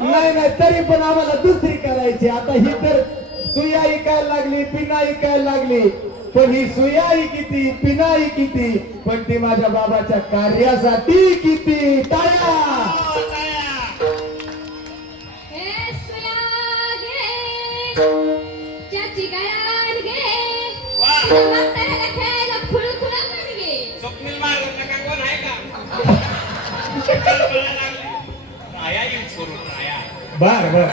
नाही नाही तरी पण आम्हाला दुसरी करायची. आता ही तर सुया ऐकायला लागली, पिना ऐकायला लागली, पण ही सुयाही किती, पिनाही किती, पण ती माझ्या बाबाच्या कार्यासाठी किती. टाळ्या. बर बर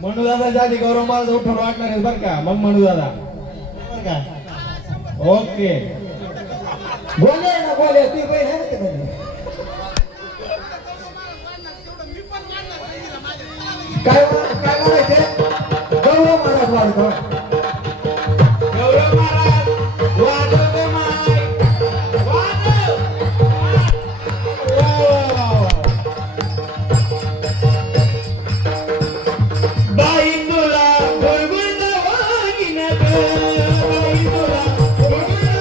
म्हणू दादा जाली गौरव महाराज उठून वाटणार आहे बरं का. मग म्हणू दादा ओके बोले ना बोले ती बहीण आहे ना काय काय म्हणायचे. गौरव महाराज वाढतो. गौरव महाराज वाढवते माय वाढव. बाई तुला गोळगुळ वागिन बाई तुला गोळगुळ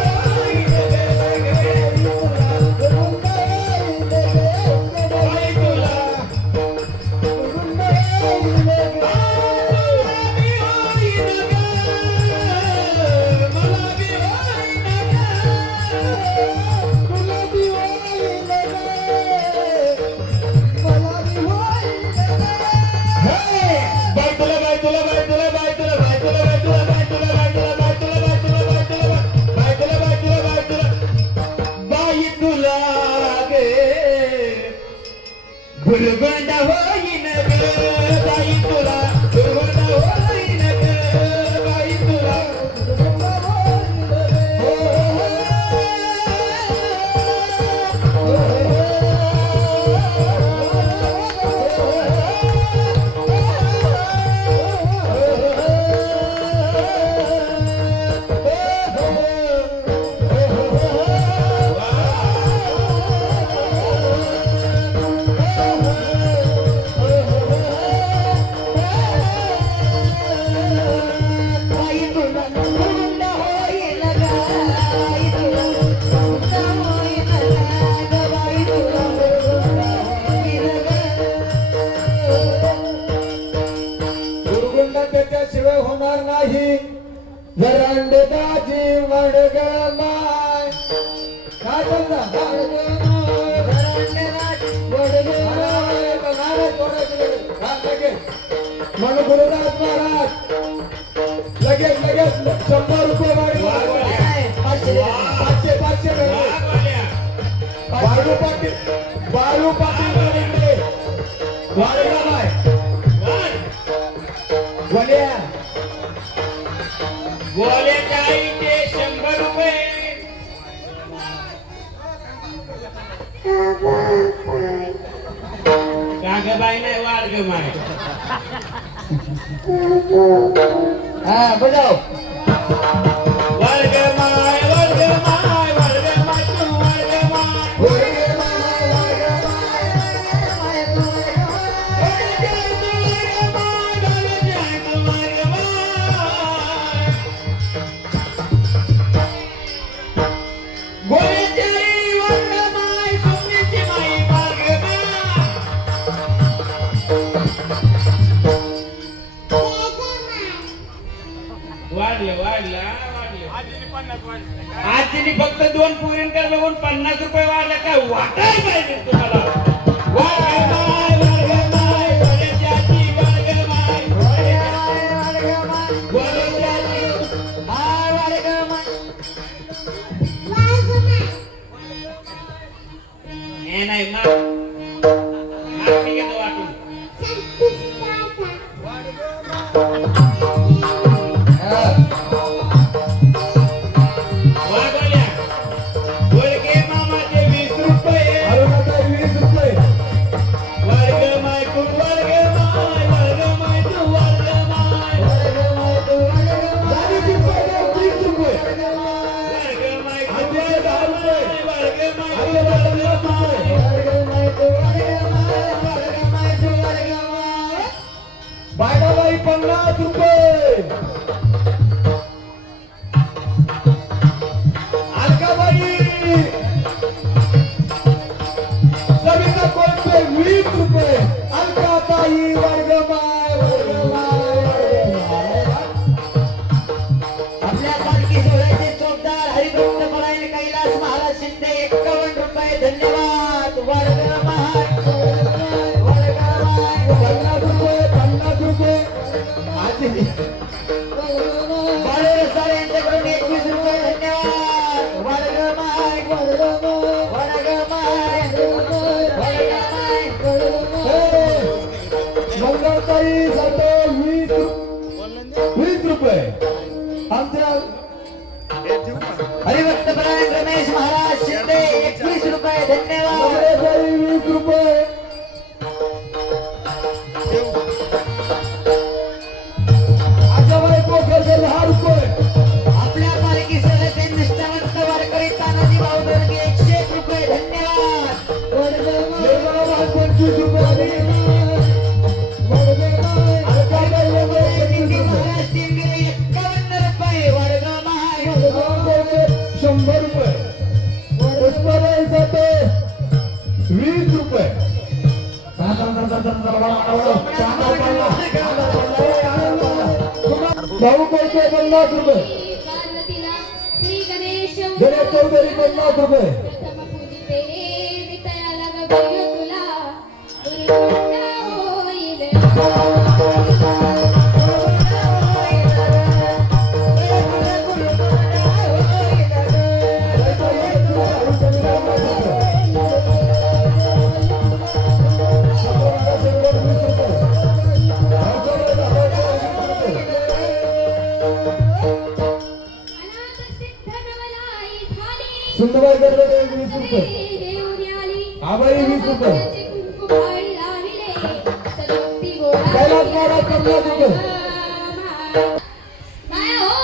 वरंडदाची वडग माय काय चाललं म्हणून गुरुदास महाराज लगेच लगेच 100 रुपये बाळू पाटील गोल्याच्या आईचे 100 रुपये कागबाई नाही वाढ ग माय हा बजाव वर्ग माय वर्ग माय वर्ग माय तू वर्ग माय आजीने फक्त 2 पुरींकर बघून 50 रुपये वाढले काय वाटाय पाहिजे तुम्हाला नाही मी घेतो वाटून बायडाबाई 50 रुपये अलकाबाई सविता कोणते 20 रुपये अलकाताई वर्गमाय आपल्या पालखी सोहळ्याचे चौकदार हरिभक्त परायण कैलास महाराज शिंदे 51 रुपये धन्यवाद वर्गमाय 50 रुपये आजी बाळेर सर यांच्याकडून 21 रुपये धन्यवाद वर्गमाय मंगळताई जातो 20 रुपये आमच्या हरिभक्त परायण रमेश महाराज शिंदे 21 रुपये धन्यवाद मंगळताई 20 रुपये आजाबाई पोखरकर 10 रुपये आपल्या पालखी सोहळ्याचे निष्ठावंत वारकरी तानाजी भाऊ दोरगे 101 रुपये धन्यवाद लेकराबाई 25 रुपये अलकाबाई वगैरे 25 रुपये महाराज टिंगरे 51 रुपये वर्गमाय 100 रुपये पुष्पाबाई जाते 20 रुपये भाऊ कोणते 50 रुपये पार्वतीला श्री गणेश गणेश चौधरी 50 रुपये प्रथम पूजिते वितयाला गगय तुला गुरुकृपा होईल अनाथ सिद्ध नवलाई झाली सुंदरबाई गरडे 20 रुपये देऊनी आली आबाई 20 रुपये कुंकुमाळी लाविले सदोक्ती गोळा कैलास महाराज 50 रुपये काय हो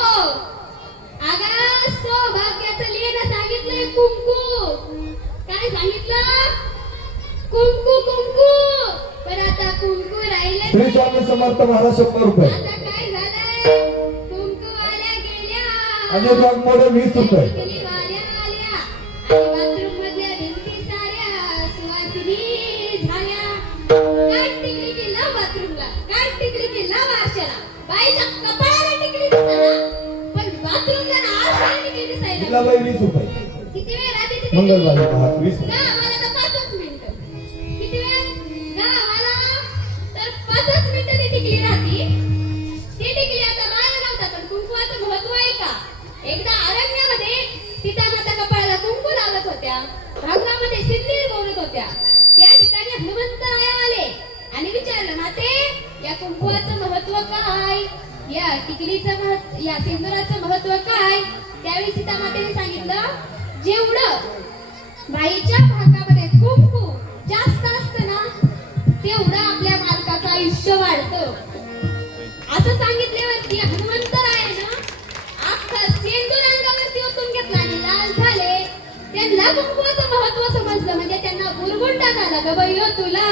अगं सौभाग्याचं लिहिणं सांगितलंय कुंकू काय सांगितलं कुंकू कुंकू पण आता कुंकू राहिले श्री स्वामी समर्थ महाराज 100 रुपये आता काय झालंय कुंकूवाल्या गेल्या आणि मोठे 20 रुपये वाल्या आल्या आणि बाथरूम मधल्या भिंती साऱ्या सुवासिनी झाल्या काट टिकली की लाव बाथरूमला काट टिकली की लाव आरशाला बाईच्या कपाळाला टिकली दिसताना पण सांगितलं बाई 20 रुपये किती वेळ राहते तिथे? मंगळवारी 20 गा आम्हाला तर 5च मिनिटं. किती वेळ? गा आम्हाला तर 5च मिनिटं ती टिकली राहती. ती टिकली आता मला नव्हता, पण कुंकवाचं महत्व आहे का? एकदा अरण्यामध्ये सीतामाता कपाळाला कुंकू लावत होत्या, भांगामध्ये सिंदूर बोलत होत्या. त्या ठिकाणी हनुमंतराय आले आणि विचारलं, माते या कुंकवाचं महत्व काय? या टिकलीचं महत्व, या सिंदुराचं महत्व काय? त्यावेळी सीतामातेने सांगितलं, जेवढं बाईच्या भागामध्ये कुंकू जास्त असतं ना, तेवढं आपल्या मालकाचं आयुष्य वाढतं. असं सांगितल्यावरती हनुमंतरायानं अख्खा सिंदूर अंगावरती ओतून घेतला आणि लाल झाले. त्यांना कुंकवाचं महत्व समजलं, म्हणजे त्यांना गुरगुंडा झाला ग बाई हो तुला.